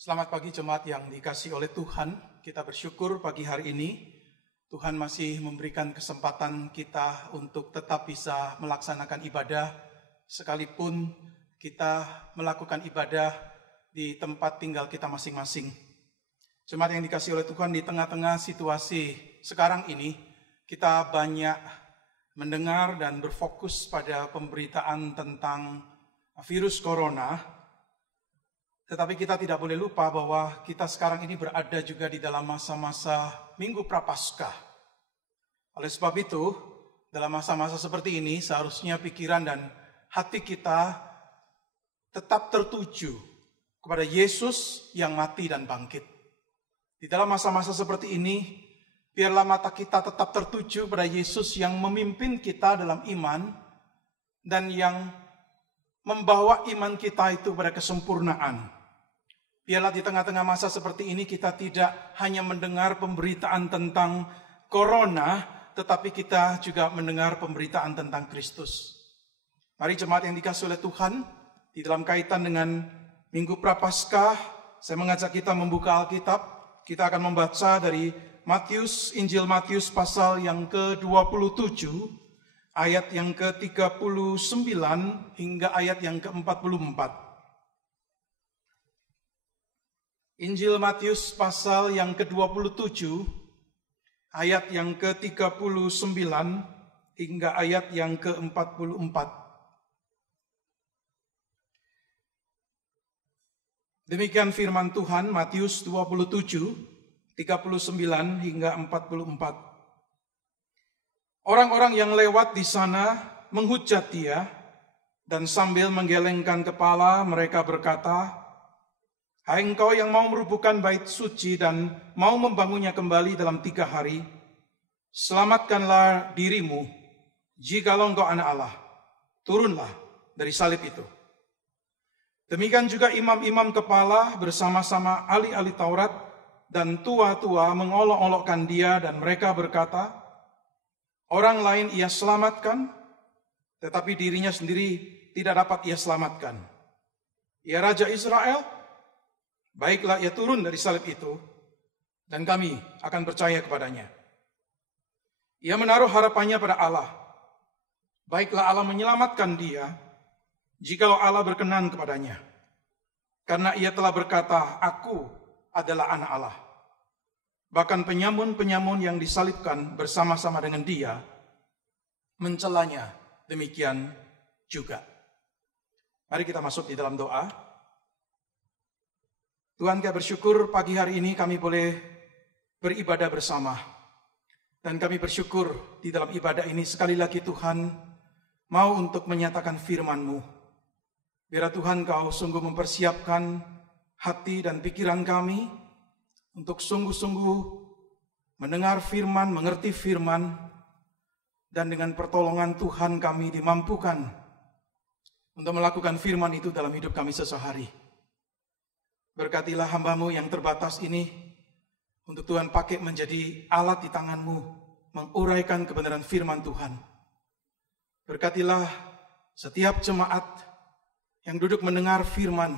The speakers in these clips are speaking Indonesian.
Selamat pagi jemaat yang dikasihi oleh Tuhan. Kita bersyukur pagi hari ini Tuhan masih memberikan kesempatan kita untuk tetap bisa melaksanakan ibadah sekalipun kita melakukan ibadah di tempat tinggal kita masing-masing. Jemaat yang dikasihi oleh Tuhan, di tengah-tengah situasi sekarang ini kita banyak mendengar dan berfokus pada pemberitaan tentang virus corona. Tetapi kita tidak boleh lupa bahwa kita sekarang ini berada juga di dalam masa-masa Minggu Prapaskah. Oleh sebab itu, dalam masa-masa seperti ini seharusnya pikiran dan hati kita tetap tertuju kepada Yesus yang mati dan bangkit. Di dalam masa-masa seperti ini, biarlah mata kita tetap tertuju pada Yesus yang memimpin kita dalam iman dan yang membawa iman kita itu pada kesempurnaan. Biarlah di tengah-tengah masa seperti ini kita tidak hanya mendengar pemberitaan tentang corona, tetapi kita juga mendengar pemberitaan tentang Kristus. Mari jemaat yang dikasihi oleh Tuhan, di dalam kaitan dengan Minggu Prapaskah, saya mengajak kita membuka Alkitab. Kita akan membaca dari Injil Matius pasal yang ke-27, ayat yang ke-39 hingga ayat yang ke-44. Injil Matius pasal yang ke-27, ayat yang ke-39 hingga ayat yang ke-44. Demikian firman Tuhan, Matius 27, 39 hingga 44. Orang-orang yang lewat di sana menghujat dia, dan sambil menggelengkan kepala mereka berkata, "Hai engkau yang mau merubuhkan bait suci dan mau membangunnya kembali dalam 3 hari, selamatkanlah dirimu, jikalau engkau anak Allah, turunlah dari salib itu." Demikian juga imam-imam kepala bersama-sama ahli-ahli Taurat dan tua-tua mengolok-olokkan dia dan mereka berkata, "Orang lain ia selamatkan, tetapi dirinya sendiri tidak dapat ia selamatkan. Ia Raja Israel, baiklah ia turun dari salib itu, dan kami akan percaya kepadanya. Ia menaruh harapannya pada Allah. Baiklah Allah menyelamatkan dia, jikalau Allah berkenan kepadanya. Karena ia telah berkata, Aku adalah anak Allah." Bahkan penyamun-penyamun yang disalibkan bersama-sama dengan dia, mencelanya demikian juga. Mari kita masuk di dalam doa. Tuhan, kami bersyukur pagi hari ini kami boleh beribadah bersama. Dan kami bersyukur di dalam ibadah ini sekali lagi Tuhan mau untuk menyatakan firman-Mu. Biar Tuhan Kau sungguh mempersiapkan hati dan pikiran kami untuk sungguh-sungguh mendengar firman, mengerti firman, dan dengan pertolongan Tuhan kami dimampukan untuk melakukan firman itu dalam hidup kami sehari-hari. Berkatilah hamba-Mu yang terbatas ini untuk Tuhan pakai menjadi alat di tangan-Mu menguraikan kebenaran firman Tuhan. Berkatilah setiap jemaat yang duduk mendengar firman,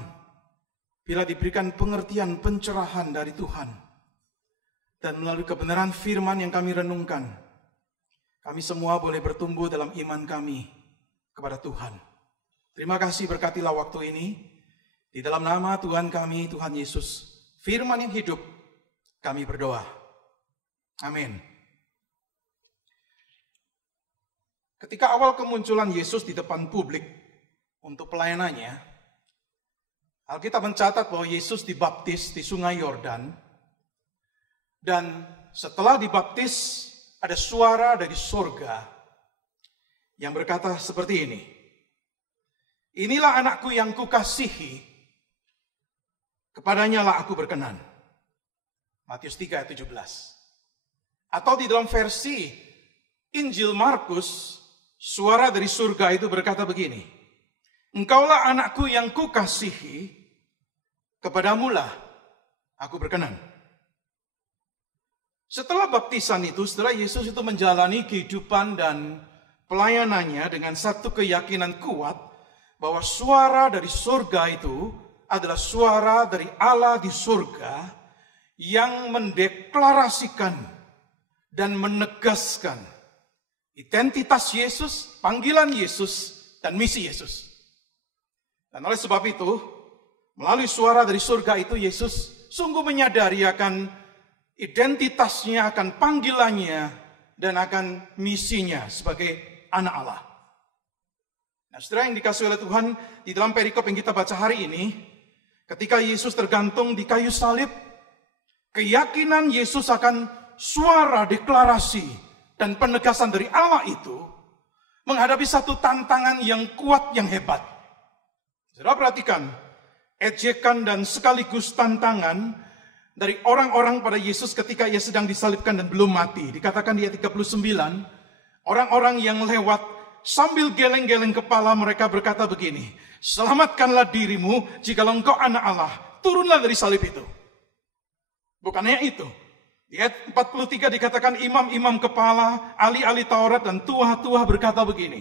bila diberikan pengertian pencerahan dari Tuhan, dan melalui kebenaran firman yang kami renungkan, kami semua boleh bertumbuh dalam iman kami kepada Tuhan. Terima kasih, berkatilah waktu ini. Di dalam nama Tuhan kami, Tuhan Yesus, firman yang hidup, kami berdoa. Amin. Ketika awal kemunculan Yesus di depan publik untuk pelayanannya, Alkitab mencatat bahwa Yesus dibaptis di Sungai Yordan, dan setelah dibaptis ada suara dari surga yang berkata seperti ini, "Inilah anakku yang kukasihi, kepadanya lah aku berkenan." Matius 3 ayat 17. Atau di dalam versi Injil Markus, suara dari surga itu berkata begini, "Engkaulah anakku yang kukasihi, kepadamulah aku berkenan." Setelah baptisan itu, setelah Yesus itu menjalani kehidupan dan pelayanannya dengan satu keyakinan kuat bahwa suara dari surga itu adalah suara dari Allah di surga yang mendeklarasikan dan menegaskan identitas Yesus, panggilan Yesus, dan misi Yesus. Dan oleh sebab itu, melalui suara dari surga itu, Yesus sungguh menyadari akan identitasnya, akan panggilannya, dan akan misinya sebagai anak Allah. Nah, saudara yang dikasihi oleh Tuhan, di dalam perikop yang kita baca hari ini, ketika Yesus tergantung di kayu salib, keyakinan Yesus akan suara deklarasi dan penegasan dari Allah itu menghadapi satu tantangan yang kuat, yang hebat. Saudara perhatikan, ejekan dan sekaligus tantangan dari orang-orang pada Yesus ketika ia sedang disalibkan dan belum mati. Dikatakan di ayat 39, orang-orang yang lewat sambil geleng-geleng kepala mereka berkata begini, "Selamatkanlah dirimu jikalau engkau anak Allah, turunlah dari salib itu." Bukannya itu. Di ayat 43 dikatakan imam-imam kepala, ahli-ahli Taurat dan tua-tua berkata begini,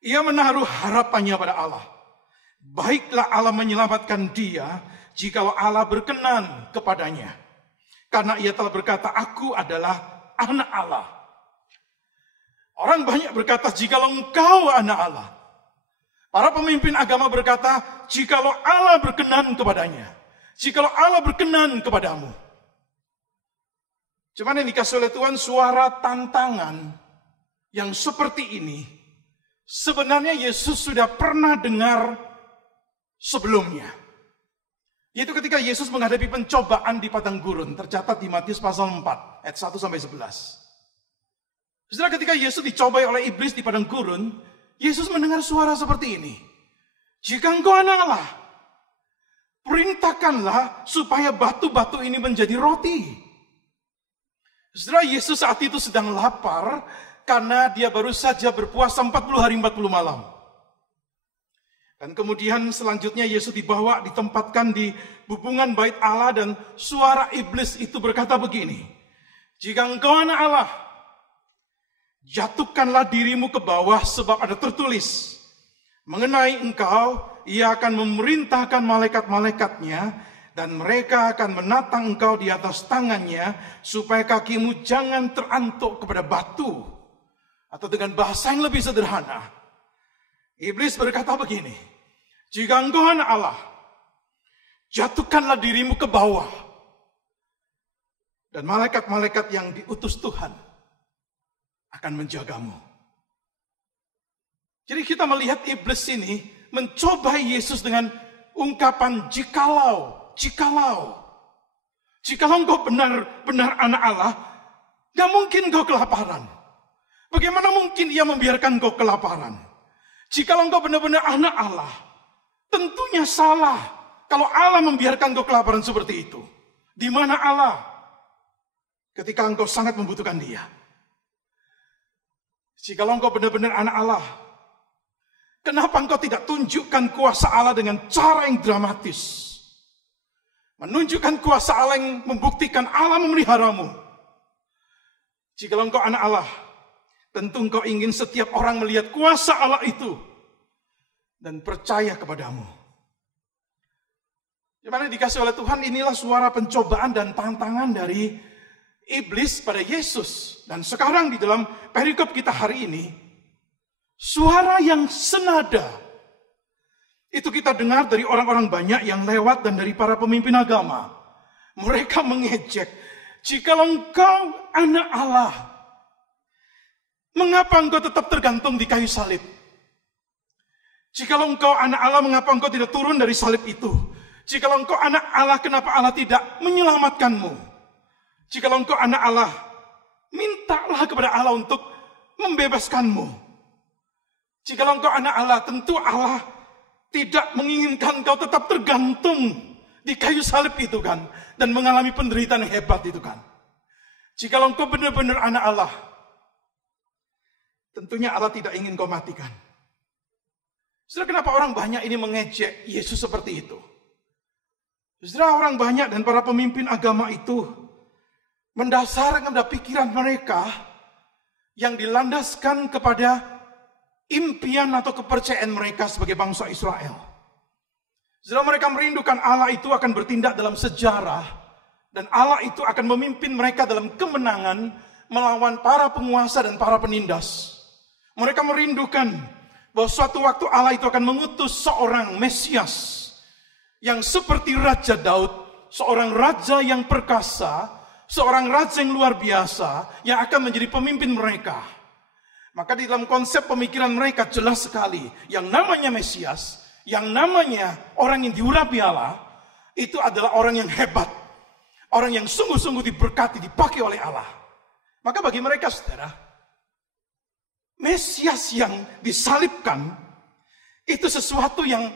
ia menaruh harapannya pada Allah. Baiklah Allah menyelamatkan dia jikalau Allah berkenan kepadanya. Karena ia telah berkata, aku adalah anak Allah. Orang banyak berkata, jikalau engkau anak Allah. Para pemimpin agama berkata, jikalau Allah berkenan kepadanya. Jikalau Allah berkenan kepadamu. Cuman yang dikasih oleh Tuhan, suara tantangan yang seperti ini, sebenarnya Yesus sudah pernah dengar sebelumnya. Yaitu ketika Yesus menghadapi pencobaan di padang gurun, tercatat di Matius pasal 4, ayat 1-11. Saudara, ketika Yesus dicobai oleh iblis di padang gurun, Yesus mendengar suara seperti ini. Jika engkau anak Allah, perintahkanlah supaya batu-batu ini menjadi roti. Saudara, Yesus saat itu sedang lapar karena dia baru saja berpuasa 40 hari 40 malam. Dan kemudian selanjutnya Yesus dibawa, ditempatkan di hubungan bait Allah dan suara iblis itu berkata begini, jika engkau anak Allah, jatuhkanlah dirimu ke bawah sebab ada tertulis, mengenai engkau, ia akan memerintahkan malaikat-malaikatnya dan mereka akan menatang engkau di atas tangannya supaya kakimu jangan terantuk kepada batu. Atau dengan bahasa yang lebih sederhana, iblis berkata begini, jika engkau anak Allah, jatuhkanlah dirimu ke bawah. Dan malaikat-malaikat yang diutus Tuhan akan menjagamu. Jadi kita melihat iblis ini mencobai Yesus dengan ungkapan jikalau engkau benar-benar anak Allah, gak mungkin engkau kelaparan. Bagaimana mungkin ia membiarkan engkau kelaparan? Jikalau engkau benar-benar anak Allah, tentunya salah kalau Allah membiarkan engkau kelaparan seperti itu. Di mana Allah ketika engkau sangat membutuhkan Dia? Jikalau engkau benar-benar anak Allah, kenapa engkau tidak tunjukkan kuasa Allah dengan cara yang dramatis? Menunjukkan kuasa Allah yang membuktikan Allah memeliharamu. Jikalau engkau anak Allah, tentu engkau ingin setiap orang melihat kuasa Allah itu dan percaya kepadamu. Dimana dikasih oleh Tuhan, inilah suara pencobaan dan tantangan dari iblis pada Yesus. Dan sekarang di dalam perikop kita hari ini, suara yang senada itu kita dengar dari orang-orang banyak yang lewat dan dari para pemimpin agama. Mereka mengejek, jikalau engkau anak Allah, mengapa engkau tetap tergantung di kayu salib? Jikalau engkau anak Allah, mengapa engkau tidak turun dari salib itu? Jikalau engkau anak Allah, kenapa Allah tidak menyelamatkanmu? Jikalau engkau anak Allah, mintalah kepada Allah untuk membebaskanmu. Jikalau engkau anak Allah, tentu Allah tidak menginginkan kau tetap tergantung di kayu salib itu kan, dan mengalami penderitaan yang hebat itu kan. Jikalau engkau benar-benar anak Allah, tentunya Allah tidak ingin kau matikan. Saudara, kenapa orang banyak ini mengejek Yesus seperti itu? Saudara, orang banyak dan para pemimpin agama itu mendasarkan pada pikiran mereka yang dilandaskan kepada impian atau kepercayaan mereka sebagai bangsa Israel. Saudara, mereka merindukan Allah itu akan bertindak dalam sejarah, dan Allah itu akan memimpin mereka dalam kemenangan melawan para penguasa dan para penindas. Mereka merindukan bahwa suatu waktu Allah itu akan mengutus seorang Mesias yang seperti Raja Daud, seorang raja yang perkasa, seorang raja yang luar biasa yang akan menjadi pemimpin mereka. Maka di dalam konsep pemikiran mereka jelas sekali, yang namanya Mesias, yang namanya orang yang diurapi Allah, itu adalah orang yang hebat, orang yang sungguh-sungguh diberkati, dipakai oleh Allah. Maka bagi mereka, saudara, Mesias yang disalibkan itu sesuatu yang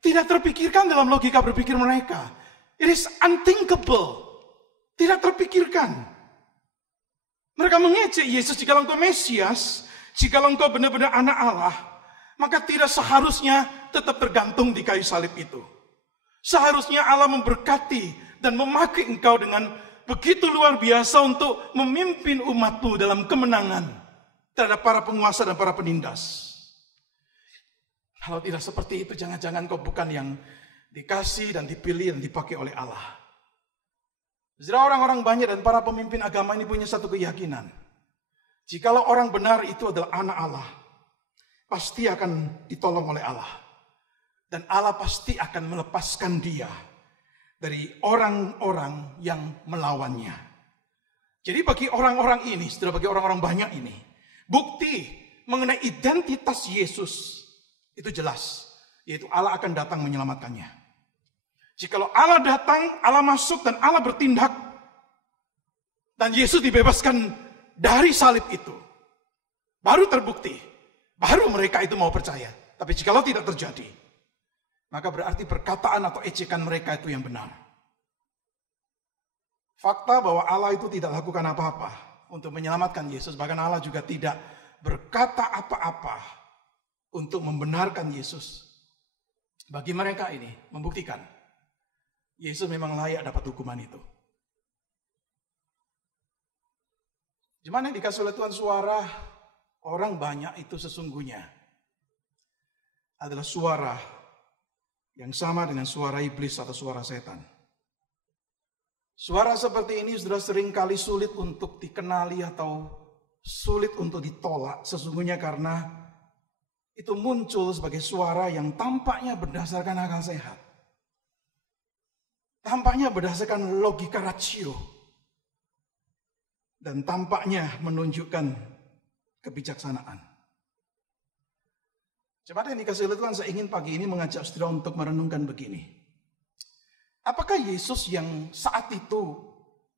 tidak terpikirkan dalam logika berpikir mereka. It is unthinkable, tidak terpikirkan. Mereka mengejek Yesus, jikalau engkau Mesias, jikalau engkau benar-benar anak Allah, maka tidak seharusnya tetap tergantung di kayu salib itu. Seharusnya Allah memberkati dan memakai engkau dengan begitu luar biasa untuk memimpin umatmu dalam kemenangan terhadap para penguasa dan para penindas. Kalau tidak seperti itu, jangan-jangan kau bukan yang dikasih dan dipilih dan dipakai oleh Allah. Saudara, orang-orang banyak dan para pemimpin agama ini punya satu keyakinan. Jikalau orang benar itu adalah anak Allah, pasti akan ditolong oleh Allah. Dan Allah pasti akan melepaskan dia dari orang-orang yang melawannya. Jadi bagi orang-orang ini, saudara, bagi orang-orang banyak ini, bukti mengenai identitas Yesus itu jelas, yaitu Allah akan datang menyelamatkannya. Jikalau Allah datang, Allah masuk dan Allah bertindak, dan Yesus dibebaskan dari salib itu, baru terbukti, baru mereka itu mau percaya. Tapi jikalau tidak terjadi, maka berarti perkataan atau ejekan mereka itu yang benar. Fakta bahwa Allah itu tidak lakukan apa-apa untuk menyelamatkan Yesus, bahkan Allah juga tidak berkata apa-apa untuk membenarkan Yesus. Bagi mereka ini membuktikan Yesus memang layak dapat hukuman itu. Gimana yang dikasih oleh Tuhan suara orang banyak itu sesungguhnya adalah suara yang sama dengan suara iblis atau suara setan. Suara seperti ini sudah sering kali sulit untuk dikenali atau sulit untuk ditolak sesungguhnya karena itu muncul sebagai suara yang tampaknya berdasarkan akal sehat. Tampaknya berdasarkan logika rasio. Dan tampaknya menunjukkan kebijaksanaan. Jemaat yang dikasihi oleh Tuhan, saya ingin pagi ini mengajak saudara untuk merenungkan begini. Apakah Yesus yang saat itu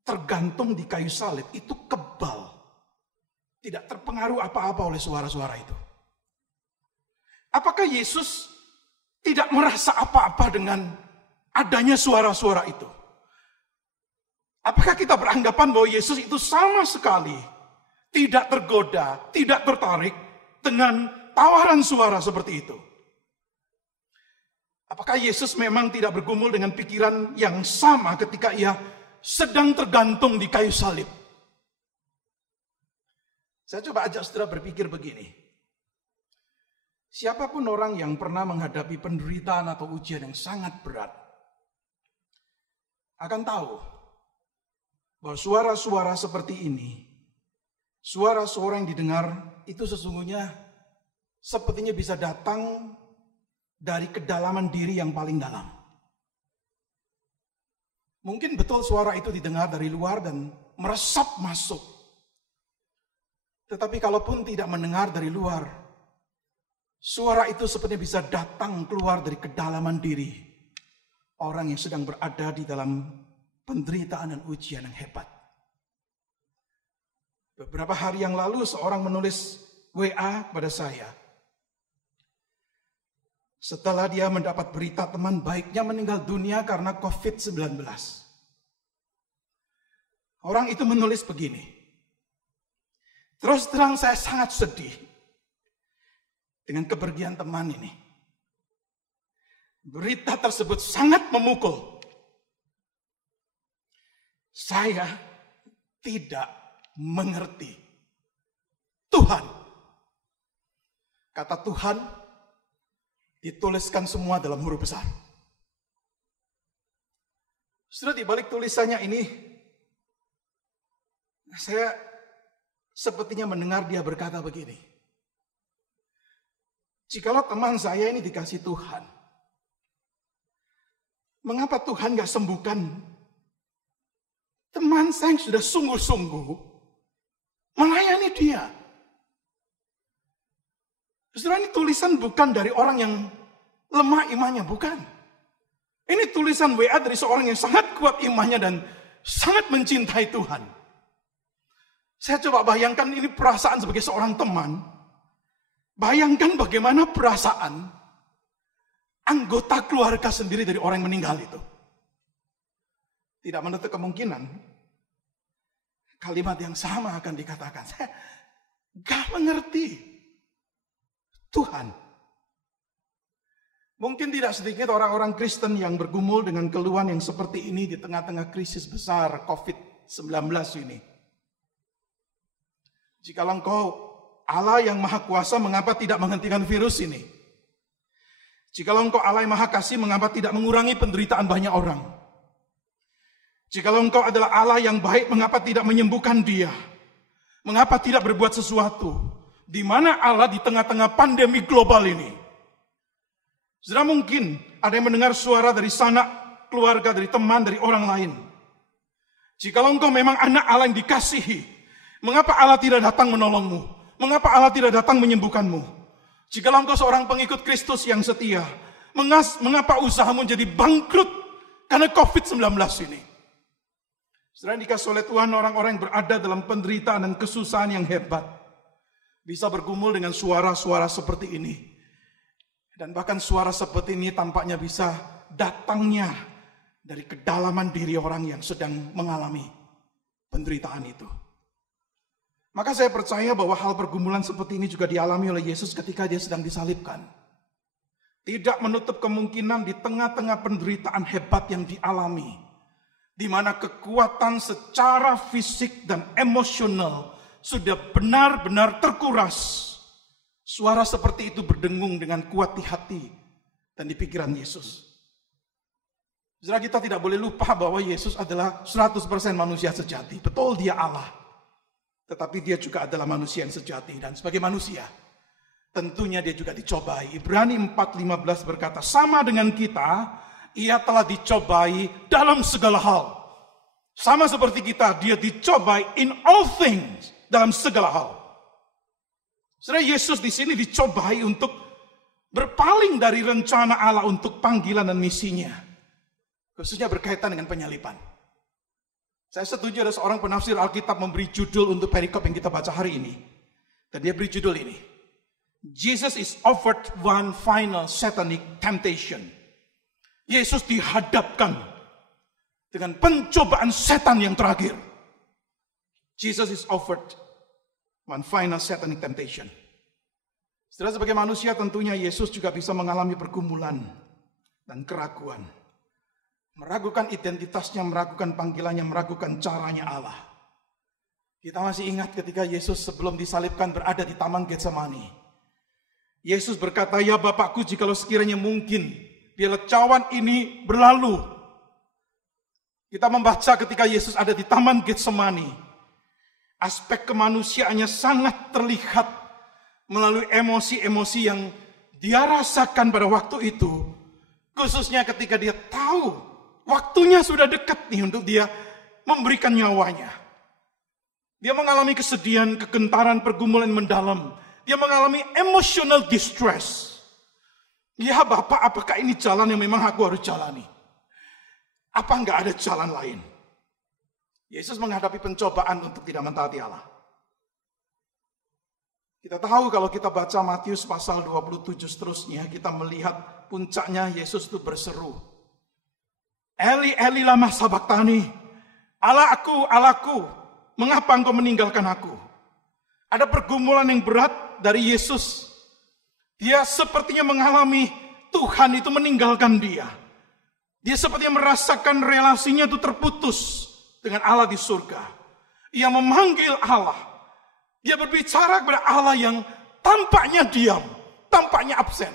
tergantung di kayu salib itu kebal, tidak terpengaruh apa-apa oleh suara-suara itu? Apakah Yesus tidak merasa apa-apa dengan adanya suara-suara itu? Apakah kita beranggapan bahwa Yesus itu sama sekali tidak tergoda, tidak tertarik dengan tawaran suara seperti itu? Apakah Yesus memang tidak bergumul dengan pikiran yang sama ketika ia sedang tergantung di kayu salib? Saya coba ajak saudara berpikir begini. Siapapun orang yang pernah menghadapi penderitaan atau ujian yang sangat berat akan tahu bahwa suara-suara seperti ini, suara-suara yang didengar itu sesungguhnya sepertinya bisa datang dari kedalaman diri yang paling dalam. Mungkin betul suara itu didengar dari luar dan meresap masuk. Tetapi kalaupun tidak mendengar dari luar, suara itu sepertinya bisa datang keluar dari kedalaman diri orang yang sedang berada di dalam penderitaan dan ujian yang hebat. Beberapa hari yang lalu seorang menulis WA kepada saya. Setelah dia mendapat berita teman baiknya meninggal dunia karena COVID-19. Orang itu menulis begini. Terus terang saya sangat sedih dengan kepergian teman ini. Berita tersebut sangat memukul. Saya tidak mengerti. Tuhan. Kata Tuhan dituliskan semua dalam huruf besar. Sudah di balik tulisannya ini, saya sepertinya mendengar dia berkata begini. Jikalau teman saya ini dikasih Tuhan, mengapa Tuhan gak sembuhkan teman saya yang sudah sungguh-sungguh melayani dia? Saudara, ini tulisan bukan dari orang yang lemah imannya, bukan. Ini tulisan WA dari seorang yang sangat kuat imannya dan sangat mencintai Tuhan. Saya coba bayangkan ini perasaan sebagai seorang teman. Bayangkan bagaimana perasaan anggota keluarga sendiri dari orang yang meninggal itu. Tidak menutup kemungkinan kalimat yang sama akan dikatakan. Saya gak mengerti Tuhan. Mungkin tidak sedikit orang-orang Kristen yang bergumul dengan keluhan yang seperti ini di tengah-tengah krisis besar COVID-19 ini. Jikalau engkau Allah yang Maha Kuasa, mengapa tidak menghentikan virus ini? Jikalau engkau Allah yang Maha Kasih, mengapa tidak mengurangi penderitaan banyak orang? Jikalau engkau adalah Allah yang baik, mengapa tidak menyembuhkan dia? Mengapa tidak berbuat sesuatu? Di mana Allah di tengah-tengah pandemi global ini? Saudara, mungkin ada yang mendengar suara dari sanak keluarga, dari teman, dari orang lain. Jikalau engkau memang anak Allah yang dikasihi, mengapa Allah tidak datang menolongmu? Mengapa Allah tidak datang menyembuhkanmu? Jikalau engkau seorang pengikut Kristus yang setia, mengapa usahamu jadi bangkrut karena COVID-19 ini? Saudara, dikasih oleh Tuhan, orang-orang yang berada dalam penderitaan dan kesusahan yang hebat bisa bergumul dengan suara-suara seperti ini. Dan bahkan suara seperti ini tampaknya bisa datangnya dari kedalaman diri orang yang sedang mengalami penderitaan itu. Maka saya percaya bahwa hal pergumulan seperti ini juga dialami oleh Yesus ketika dia sedang disalibkan. Tidak menutup kemungkinan di tengah-tengah penderitaan hebat yang dialami, di mana kekuatan secara fisik dan emosional sudah benar-benar terkuras. Suara seperti itu berdengung dengan kuat di hati dan di pikiran Yesus. Saudara, kita tidak boleh lupa bahwa Yesus adalah 100% manusia sejati. Betul, dia Allah. Tetapi dia juga adalah manusia yang sejati. Dan sebagai manusia, tentunya dia juga dicobai. Ibrani 4:15 berkata, sama dengan kita, ia telah dicobai dalam segala hal. Sama seperti kita, dia dicobai in all things, dalam segala hal. Saudara, Yesus di sini dicobai untuk berpaling dari rencana Allah untuk panggilan dan misinya. Khususnya berkaitan dengan penyaliban. Saya setuju ada seorang penafsir Alkitab memberi judul untuk perikop yang kita baca hari ini. Dan dia beri judul ini. Jesus is offered one final satanic temptation. Yesus dihadapkan dengan pencobaan setan yang terakhir. Jesus is offered one final satanic temptation. Setelah sebagai manusia tentunya Yesus juga bisa mengalami pergumulan dan keraguan. Meragukan identitasnya, meragukan panggilannya, meragukan caranya Allah. Kita masih ingat ketika Yesus sebelum disalibkan berada di Taman Getsemani. Yesus berkata, ya Bapakku, jikalau sekiranya mungkin, biarlah cawan ini berlalu. Kita membaca ketika Yesus ada di Taman Getsemani. Aspek kemanusiaannya sangat terlihat melalui emosi-emosi yang dia rasakan pada waktu itu. Khususnya ketika dia tahu waktunya sudah dekat nih untuk dia memberikan nyawanya. Dia mengalami kesedihan, kegentaran, pergumulan mendalam. Dia mengalami emotional distress. Ya Bapak, apakah ini jalan yang memang aku harus jalani? Apa enggak ada jalan lain? Yesus menghadapi pencobaan untuk tidak mentaati Allah. Kita tahu kalau kita baca Matius pasal 27 seterusnya, kita melihat puncaknya Yesus itu berseru. Eli, Eli lama sabachthani. Allahku, mengapa engkau meninggalkan aku? Ada pergumulan yang berat dari Yesus. Dia sepertinya mengalami Tuhan itu meninggalkan dia. Dia sepertinya merasakan relasinya itu terputus dengan Allah di surga. Ia memanggil Allah. Dia berbicara kepada Allah yang tampaknya diam, tampaknya absen.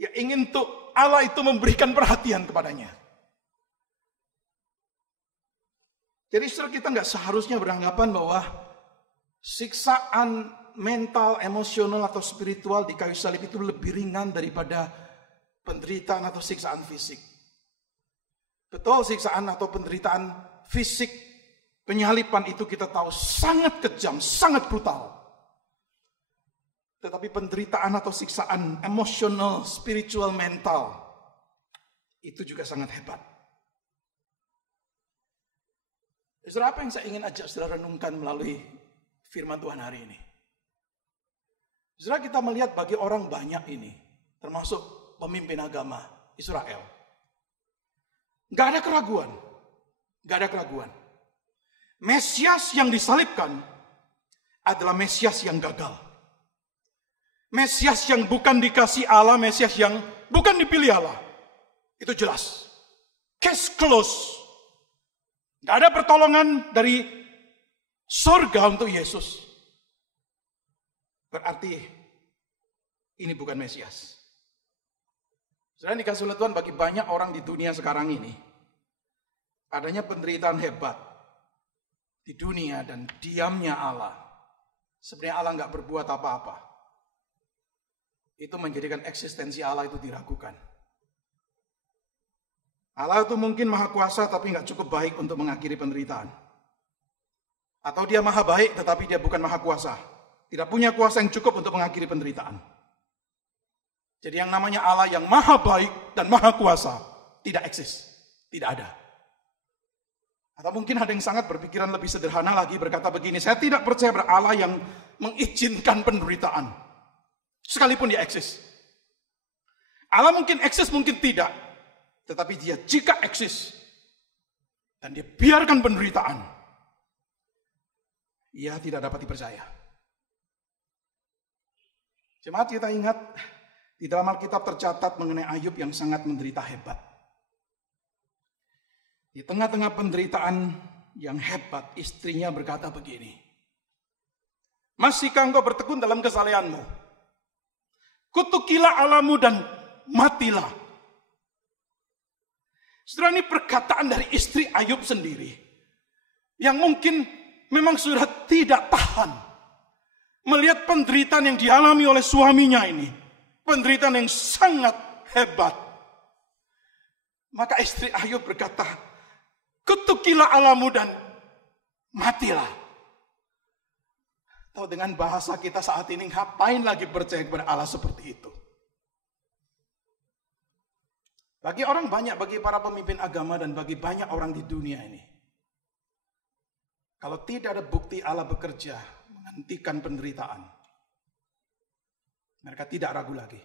Ia ingin Allah itu memberikan perhatian kepadanya. Jadi saudara, kita nggak seharusnya beranggapan bahwa siksaan mental, emosional, atau spiritual di kayu salib itu lebih ringan daripada penderitaan atau siksaan fisik. Betul, siksaan atau penderitaan fisik, penyalipan itu kita tahu sangat kejam, sangat brutal. Tetapi penderitaan atau siksaan emosional, spiritual, mental, itu juga sangat hebat. Saudara, apa yang saya ingin ajak saudara renungkan melalui firman Tuhan hari ini? Saudara, kita melihat bagi orang banyak ini, termasuk pemimpin agama Israel, gak ada keraguan. Gak ada keraguan. Mesias yang disalibkan adalah Mesias yang gagal. Mesias yang bukan dikasih Allah, Mesias yang bukan dipilih Allah. Itu jelas. Case close. Gak ada pertolongan dari surga untuk Yesus. Berarti ini bukan Mesias. Saudara, dikasih oleh Tuhan, bagi banyak orang di dunia sekarang ini, adanya penderitaan hebat di dunia dan diamnya Allah. Sebenarnya Allah nggak berbuat apa-apa. Itu menjadikan eksistensi Allah itu diragukan. Allah itu mungkin maha kuasa tapi nggak cukup baik untuk mengakhiri penderitaan. Atau dia maha baik tetapi dia bukan maha kuasa. Tidak punya kuasa yang cukup untuk mengakhiri penderitaan. Jadi yang namanya Allah yang maha baik dan maha kuasa tidak eksis. Tidak ada. Atau mungkin ada yang sangat berpikiran lebih sederhana lagi, berkata begini, saya tidak percaya pada Allah yang mengizinkan penderitaan. Sekalipun dia eksis. Allah mungkin eksis, mungkin tidak. Tetapi dia jika eksis, dan dia biarkan penderitaan, ia tidak dapat dipercaya. Jemaat, kita ingat, di dalam Alkitab tercatat mengenai Ayub yang sangat menderita hebat. Di tengah-tengah penderitaan yang hebat, istrinya berkata begini, masihkah engkau bertekun dalam kesalehanmu? Kutukilah Allahmu dan matilah. Saudara, ini perkataan dari istri Ayub sendiri, yang mungkin memang sudah tidak tahan melihat penderitaan yang dialami oleh suaminya ini. Penderitaan yang sangat hebat. Maka istri Ayub berkata, kutukilah Allahmu dan matilah. Tahu, dengan bahasa kita saat ini, ngapain lagi percaya kepada Allah seperti itu? Bagi orang banyak, bagi para pemimpin agama dan bagi banyak orang di dunia ini, kalau tidak ada bukti Allah bekerja menghentikan penderitaan, mereka tidak ragu lagi.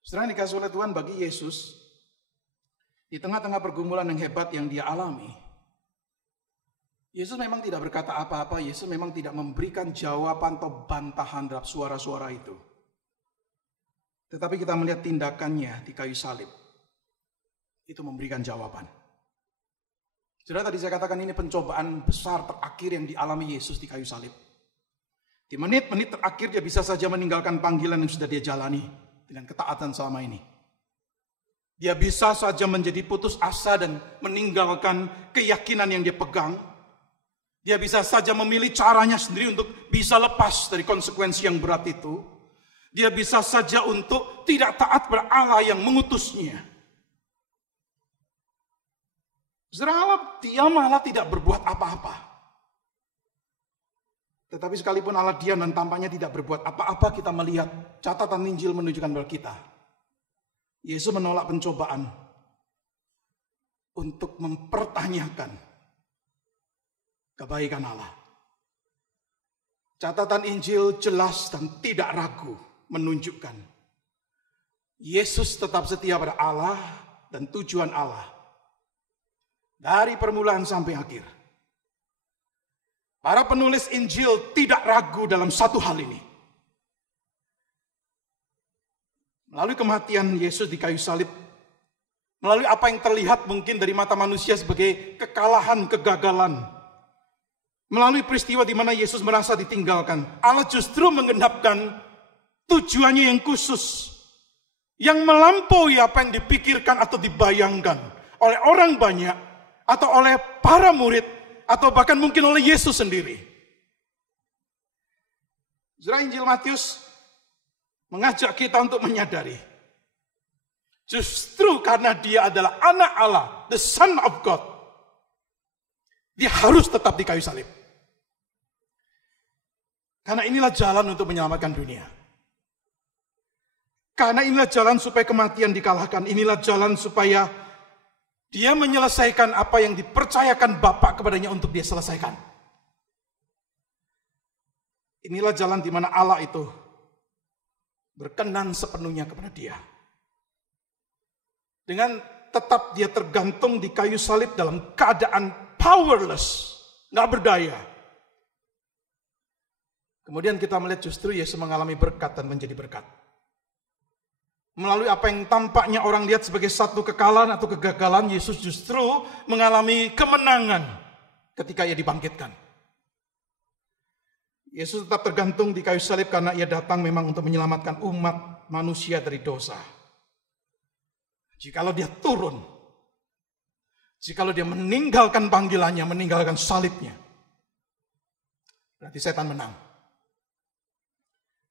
Saudara, dikasih oleh Tuhan, bagi Yesus, di tengah-tengah pergumulan yang hebat yang dia alami, Yesus memang tidak berkata apa-apa. Yesus memang tidak memberikan jawaban atau bantahan terhadap suara-suara itu. Tetapi kita melihat tindakannya di kayu salib, itu memberikan jawaban. Saudara, tadi saya katakan ini pencobaan besar terakhir yang dialami Yesus di kayu salib. Di menit-menit terakhir dia bisa saja meninggalkan panggilan yang sudah dia jalani dengan ketaatan selama ini. Dia bisa saja menjadi putus asa dan meninggalkan keyakinan yang dia pegang. Dia bisa saja memilih caranya sendiri untuk bisa lepas dari konsekuensi yang berat itu. Dia bisa saja untuk tidak taat pada Allah yang mengutusnya. Saudara, dia malah tidak berbuat apa-apa. Tetapi sekalipun Allah diam dan tampaknya tidak berbuat apa-apa, kita melihat catatan Injil menunjukkan kepada kita, Yesus menolak pencobaan untuk mempertanyakan kebaikan Allah. Catatan Injil jelas dan tidak ragu menunjukkan Yesus tetap setia pada Allah dan tujuan Allah dari permulaan sampai akhir. Para penulis Injil tidak ragu dalam satu hal ini. Melalui kematian Yesus di kayu salib, melalui apa yang terlihat mungkin dari mata manusia sebagai kekalahan, kegagalan, melalui peristiwa di mana Yesus merasa ditinggalkan, Allah justru menggenapkan tujuannya yang khusus, yang melampaui apa yang dipikirkan atau dibayangkan oleh orang banyak atau oleh para murid, atau bahkan mungkin oleh Yesus sendiri. Saudara, Injil Matius mengajak kita untuk menyadari, justru karena dia adalah anak Allah, the Son of God, dia harus tetap di kayu salib. Karena inilah jalan untuk menyelamatkan dunia. Karena inilah jalan supaya kematian dikalahkan. Inilah jalan supaya dia menyelesaikan apa yang dipercayakan Bapa kepadanya untuk dia selesaikan. Inilah jalan di mana Allah itu berkenan sepenuhnya kepada dia. Dengan tetap dia tergantung di kayu salib dalam keadaan powerless, nggak berdaya. Kemudian kita melihat justru Yesus mengalami berkat dan menjadi berkat. Melalui apa yang tampaknya orang lihat sebagai satu kekalahan atau kegagalan, Yesus justru mengalami kemenangan ketika ia dibangkitkan. Yesus tetap tergantung di kayu salib karena ia datang memang untuk menyelamatkan umat manusia dari dosa. Jikalau dia turun, jikalau dia meninggalkan panggilannya, meninggalkan salibnya, berarti setan menang.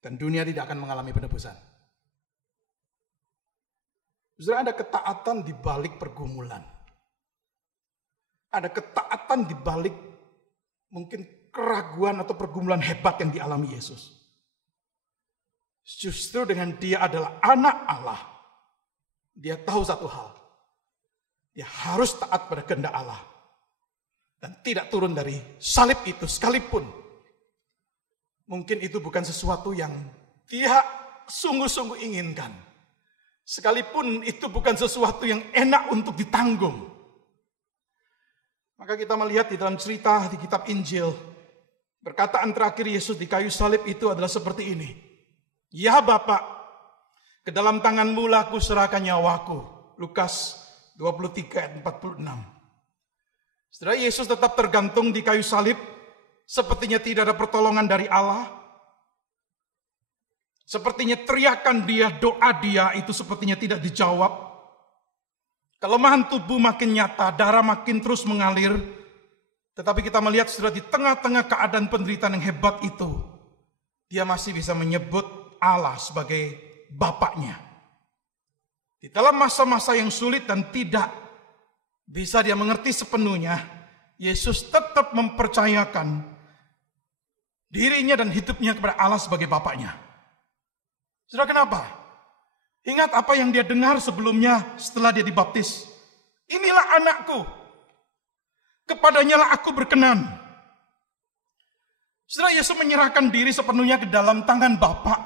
Dan dunia tidak akan mengalami penebusan. Saudara, ada ketaatan di balik pergumulan. Ada ketaatan di balik mungkin keraguan atau pergumulan hebat yang dialami Yesus. Justru dengan dia adalah anak Allah, dia tahu satu hal. Dia harus taat pada kehendak Allah. Dan tidak turun dari salib itu sekalipun. Mungkin itu bukan sesuatu yang dia sungguh-sungguh inginkan. Sekalipun itu bukan sesuatu yang enak untuk ditanggung. Maka kita melihat di dalam cerita di kitab Injil, perkataan terakhir Yesus di kayu salib itu adalah seperti ini. Ya Bapa, ke dalam tanganmu lah ku serahkan nyawaku. Lukas 23 ayat 46. Setelah Yesus tetap tergantung di kayu salib, sepertinya tidak ada pertolongan dari Allah. Sepertinya teriakan dia, doa dia itu sepertinya tidak dijawab. Kelemahan tubuh makin nyata, darah makin terus mengalir. Tetapi kita melihat sudah di tengah-tengah keadaan penderitaan yang hebat itu, dia masih bisa menyebut Allah sebagai Bapaknya. Di dalam masa-masa yang sulit dan tidak bisa dia mengerti sepenuhnya, Yesus tetap mempercayakan dirinya dan hidupnya kepada Allah sebagai Bapaknya. Saudara, kenapa? Ingat apa yang dia dengar sebelumnya setelah dia dibaptis. Inilah anakku, kepadanya lah aku berkenan. Saudara, Yesus menyerahkan diri sepenuhnya ke dalam tangan Bapa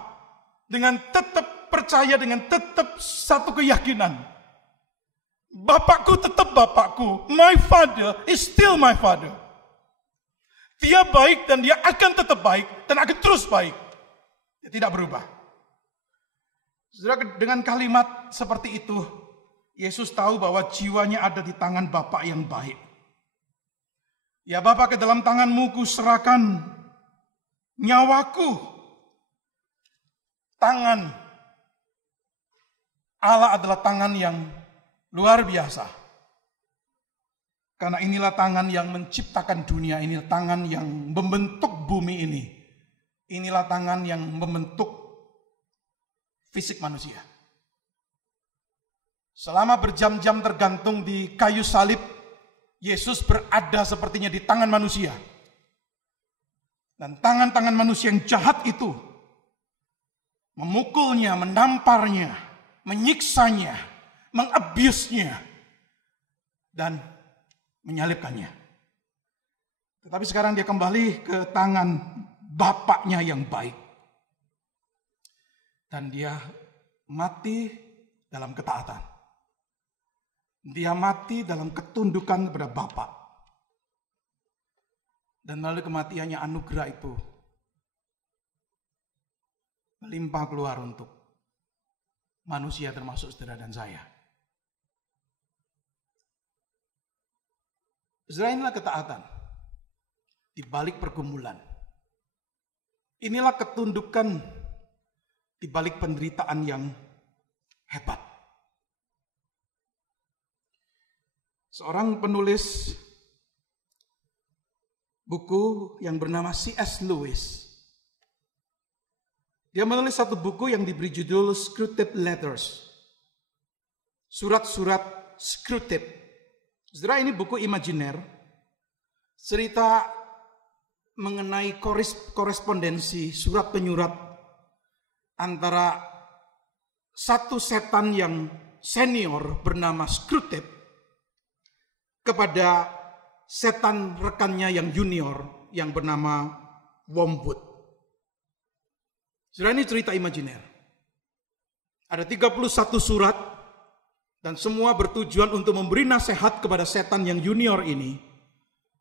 dengan tetap percaya, dengan tetap satu keyakinan. Bapakku tetap Bapakku. My Father is still my Father. Dia baik dan dia akan tetap baik dan akan terus baik. Dia tidak berubah. Saudara, dengan kalimat seperti itu, Yesus tahu bahwa jiwanya ada di tangan Bapa yang baik. Ya Bapa, ke dalam tanganmu ku serahkan nyawaku. Tangan Allah adalah tangan yang luar biasa. Karena inilah tangan yang menciptakan dunia, inilah tangan yang membentuk bumi ini. Inilah tangan yang membentuk fisik manusia. Selama berjam-jam tergantung di kayu salib, Yesus berada sepertinya di tangan manusia. Dan tangan-tangan manusia yang jahat itu memukulnya, menamparnya, menyiksanya, mengabusnya, dan menyalibkannya. Tetapi sekarang dia kembali ke tangan Bapaknya yang baik. Dan dia mati dalam ketaatan. Dia mati dalam ketundukan kepada Bapa. Dan melalui kematiannya anugerah itu melimpah keluar untuk manusia termasuk saudara dan saya. Saudara, inilah ketaatan di balik pergumulan. Inilah ketundukan di balik penderitaan yang hebat. Seorang penulis buku yang bernama C.S. Lewis. Dia menulis satu buku yang diberi judul Screwtape Letters. Surat-surat Screwtape. Saudara, ini buku imajiner. Cerita mengenai korespondensi surat penyurat antara satu setan yang senior bernama Screwtape kepada setan rekannya yang junior yang bernama Wormwood. Saudara, ini cerita imajiner. Ada 31 surat dan semua bertujuan untuk memberi nasihat kepada setan yang junior ini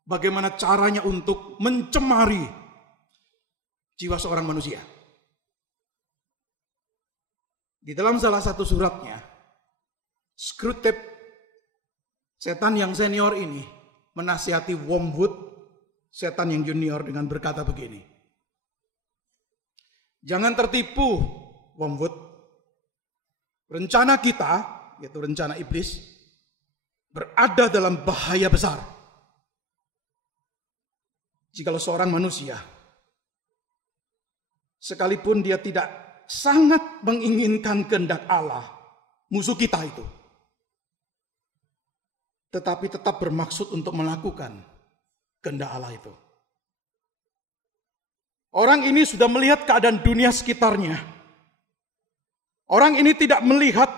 bagaimana caranya untuk mencemari jiwa seorang manusia. Di dalam salah satu suratnya, Screwtape, setan yang senior ini, menasihati Wormwood, setan yang junior, dengan berkata begini. Jangan tertipu, Wormwood. Rencana kita, yaitu rencana iblis, berada dalam bahaya besar. Jikalau seorang manusia, sekalipun dia tidak sangat menginginkan kehendak Allah, musuh kita itu, tetapi tetap bermaksud untuk melakukan kehendak Allah itu. Orang ini sudah melihat keadaan dunia sekitarnya. Orang ini tidak melihat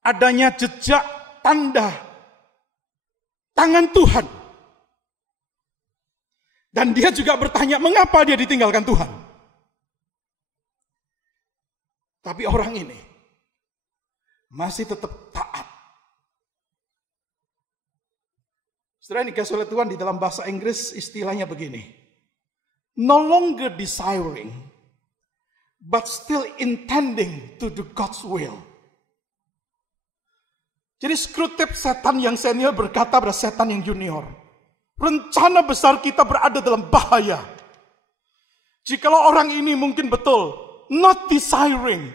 adanya jejak tanda tangan Tuhan. Dan dia juga bertanya, mengapa dia ditinggalkan Tuhan? Tapi orang ini masih tetap taat. Setelah ini dikasih oleh Tuhan, di dalam bahasa Inggris istilahnya begini. No longer desiring, but still intending to do God's will. Jadi Screwtape, setan yang senior, berkata pada setan yang junior, rencana besar kita berada dalam bahaya. Jikalau orang ini mungkin betul, not desiring,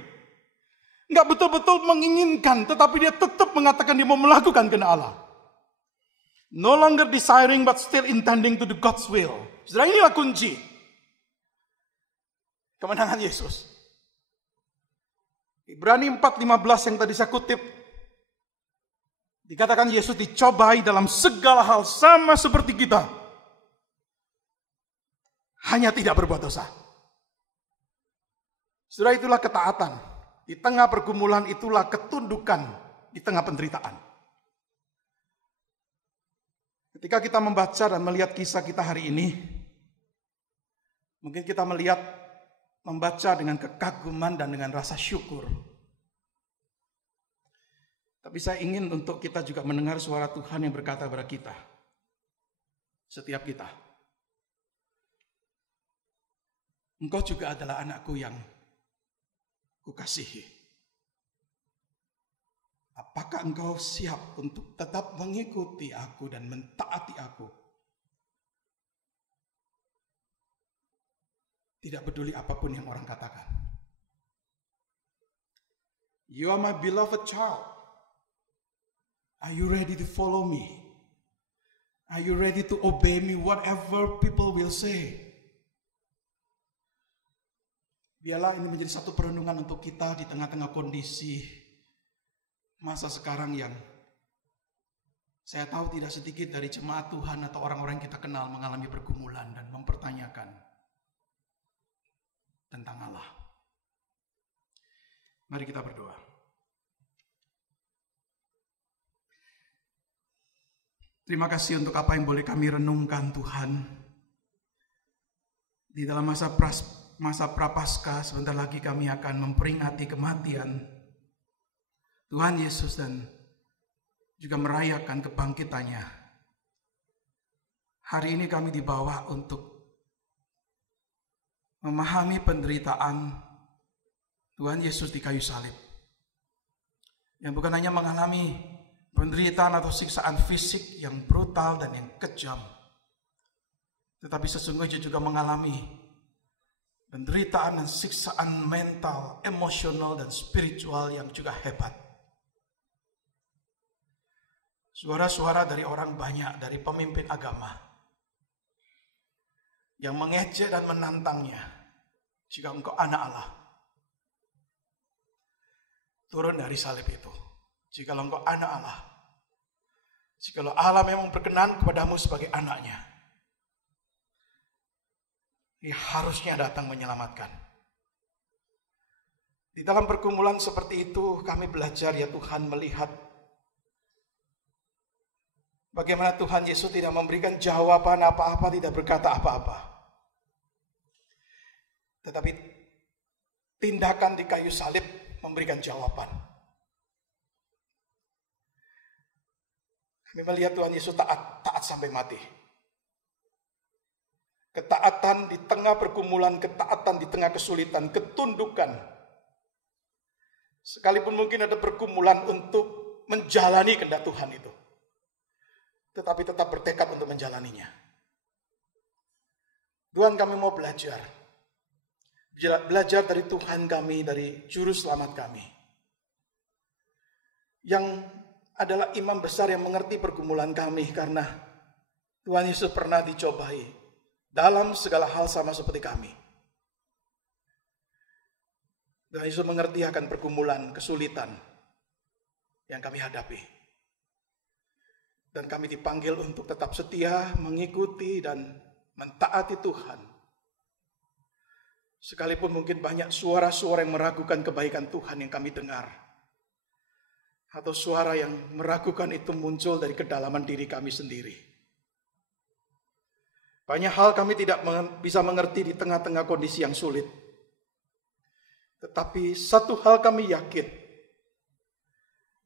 nggak betul-betul menginginkan, tetapi dia tetap mengatakan dia mau melakukan kehendak Allah. No longer desiring, but still intending to do God's will. Saudara, inilah kunci kemenangan Yesus. Ibrani 4:15 yang tadi saya kutip, dikatakan Yesus dicobai dalam segala hal sama seperti kita, hanya tidak berbuat dosa. Saudara, itulah ketaatan. Di tengah pergumulan itulah ketundukan di tengah penderitaan. Ketika kita membaca dan melihat kisah kita hari ini, mungkin kita membaca dengan kekaguman dan dengan rasa syukur. Tapi saya ingin untuk kita juga mendengar suara Tuhan yang berkata kepada kita, setiap kita, engkau juga adalah anakku yang kukasihi. Apakah engkau siap untuk tetap mengikuti aku dan mentaati aku? Tidak peduli apapun yang orang katakan. You are my beloved child. Are you ready to follow me? Are you ready to obey me whatever people will say? Biarlah ini menjadi satu perenungan untuk kita di tengah-tengah kondisi masa sekarang yang saya tahu tidak sedikit dari jemaat Tuhan atau orang-orang yang kita kenal mengalami pergumulan dan mempertanyakan tentang Allah. Mari kita berdoa. Terima kasih untuk apa yang boleh kami renungkan, Tuhan. Di dalam masa prapaskah, sebentar lagi kami akan memperingati kematian Tuhan Yesus dan juga merayakan kebangkitannya. Hari ini kami dibawa untuk memahami penderitaan Tuhan Yesus di kayu salib. Yang bukan hanya mengalami penderitaan atau siksaan fisik yang brutal dan yang kejam, tetapi sesungguhnya juga mengalami penderitaan dan siksaan mental, emosional, dan spiritual yang juga hebat. Suara-suara dari orang banyak, dari pemimpin agama, yang mengejek dan menantangnya. Jika engkau anak Allah, turun dari salib itu. Jika engkau anak Allah, jika Allah memang berkenan kepadamu sebagai anaknya, Dia harusnya datang menyelamatkan. Di dalam pergumulan seperti itu kami belajar ya Tuhan melihat bagaimana Tuhan Yesus tidak memberikan jawaban apa-apa, tidak berkata apa-apa. Tetapi tindakan di kayu salib memberikan jawaban. Kami melihat Tuhan Yesus taat sampai mati. Ketaatan di tengah pergumulan, ketaatan di tengah kesulitan, ketundukan. Sekalipun mungkin ada pergumulan untuk menjalani kehendak Tuhan itu, tetapi tetap bertekad untuk menjalaninya. Tuhan, kami mau belajar dari Tuhan kami, dari Juru Selamat kami, yang adalah imam besar yang mengerti pergumulan kami, karena Tuhan Yesus pernah dicobai dalam segala hal sama seperti kami. Tuhan Yesus mengerti akan pergumulan, kesulitan yang kami hadapi. Dan kami dipanggil untuk tetap setia, mengikuti dan mentaati Tuhan. Sekalipun mungkin banyak suara-suara yang meragukan kebaikan Tuhan yang kami dengar. Atau suara yang meragukan itu muncul dari kedalaman diri kami sendiri. Banyak hal kami tidak bisa mengerti di tengah-tengah kondisi yang sulit. Tetapi satu hal kami yakin,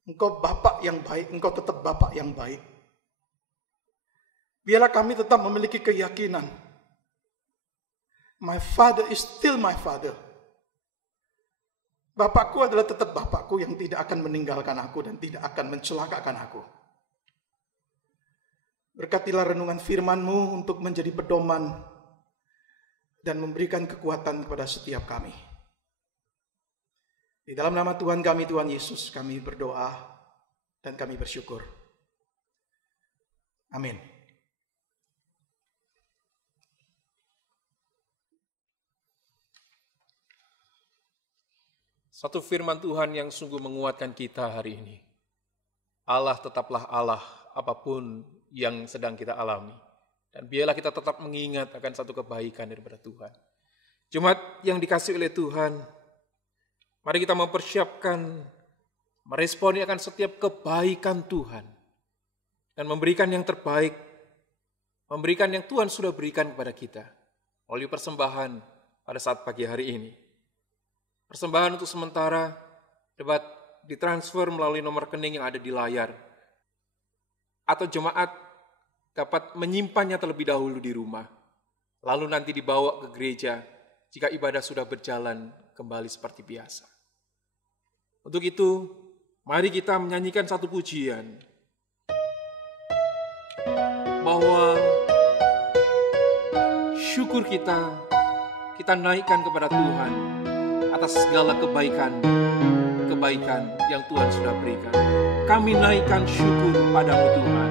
Engkau Bapa yang baik, Engkau tetap Bapa yang baik. Biarlah kami tetap memiliki keyakinan, my Father is still my Father. Bapakku adalah tetap Bapakku yang tidak akan meninggalkan aku dan tidak akan mencelakakan aku. Berkatilah renungan firman-Mu untuk menjadi pedoman dan memberikan kekuatan kepada setiap kami. Di dalam nama Tuhan kami, Tuhan Yesus, kami berdoa dan kami bersyukur. Amin. Satu firman Tuhan yang sungguh menguatkan kita hari ini. Allah tetaplah Allah apapun yang sedang kita alami. Dan biarlah kita tetap mengingat akan satu kebaikan daripada Tuhan. Jemaat yang dikasihi oleh Tuhan, mari kita mempersiapkan, meresponi akan setiap kebaikan Tuhan. Dan memberikan yang terbaik, memberikan yang Tuhan sudah berikan kepada kita. Melalui persembahan pada saat pagi hari ini. Persembahan untuk sementara dapat ditransfer melalui nomor rekening yang ada di layar. Atau jemaat dapat menyimpannya terlebih dahulu di rumah. Lalu nanti dibawa ke gereja jika ibadah sudah berjalan kembali seperti biasa. Untuk itu, mari kita menyanyikan satu pujian. Bahwa syukur kita naikkan kepada Tuhan atas segala kebaikan yang Tuhan sudah berikan. Kami naikkan syukur padamu Tuhan.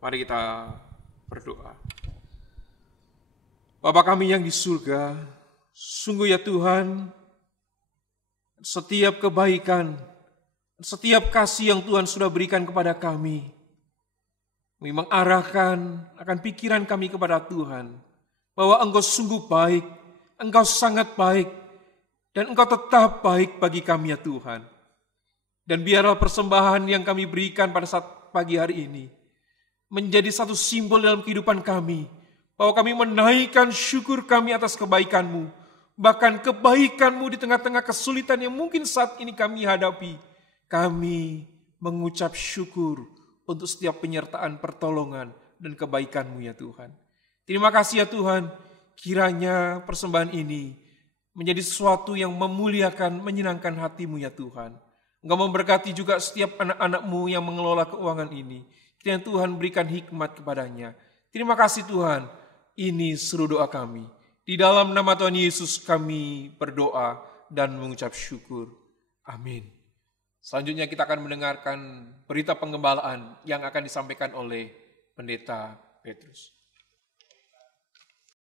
Mari kita berdoa. Bapa kami yang di surga, sungguh ya Tuhan, setiap kebaikan, setiap kasih yang Tuhan sudah berikan kepada kami mengarahkan akan pikiran kami kepada Tuhan, bahwa Engkau sungguh baik, Engkau sangat baik, dan Engkau tetap baik bagi kami ya Tuhan. Dan biarlah persembahan yang kami berikan pada saat pagi hari ini menjadi satu simbol dalam kehidupan kami, bahwa kami menaikkan syukur kami atas kebaikan-Mu, bahkan kebaikan-Mu di tengah-tengah kesulitan yang mungkin saat ini kami hadapi. Kami mengucap syukur untuk setiap penyertaan pertolongan dan kebaikan-Mu ya Tuhan. Terima kasih ya Tuhan, kiranya persembahan ini menjadi sesuatu yang memuliakan, menyenangkan hati-Mu ya Tuhan. Engkau memberkati juga setiap anak-anak-Mu yang mengelola keuangan ini. Kiranya Tuhan berikan hikmat kepadanya. Terima kasih Tuhan, ini seluruh doa kami. Di dalam nama Tuhan Yesus kami berdoa dan mengucap syukur. Amin. Selanjutnya kita akan mendengarkan berita penggembalaan yang akan disampaikan oleh Pendeta Petrus.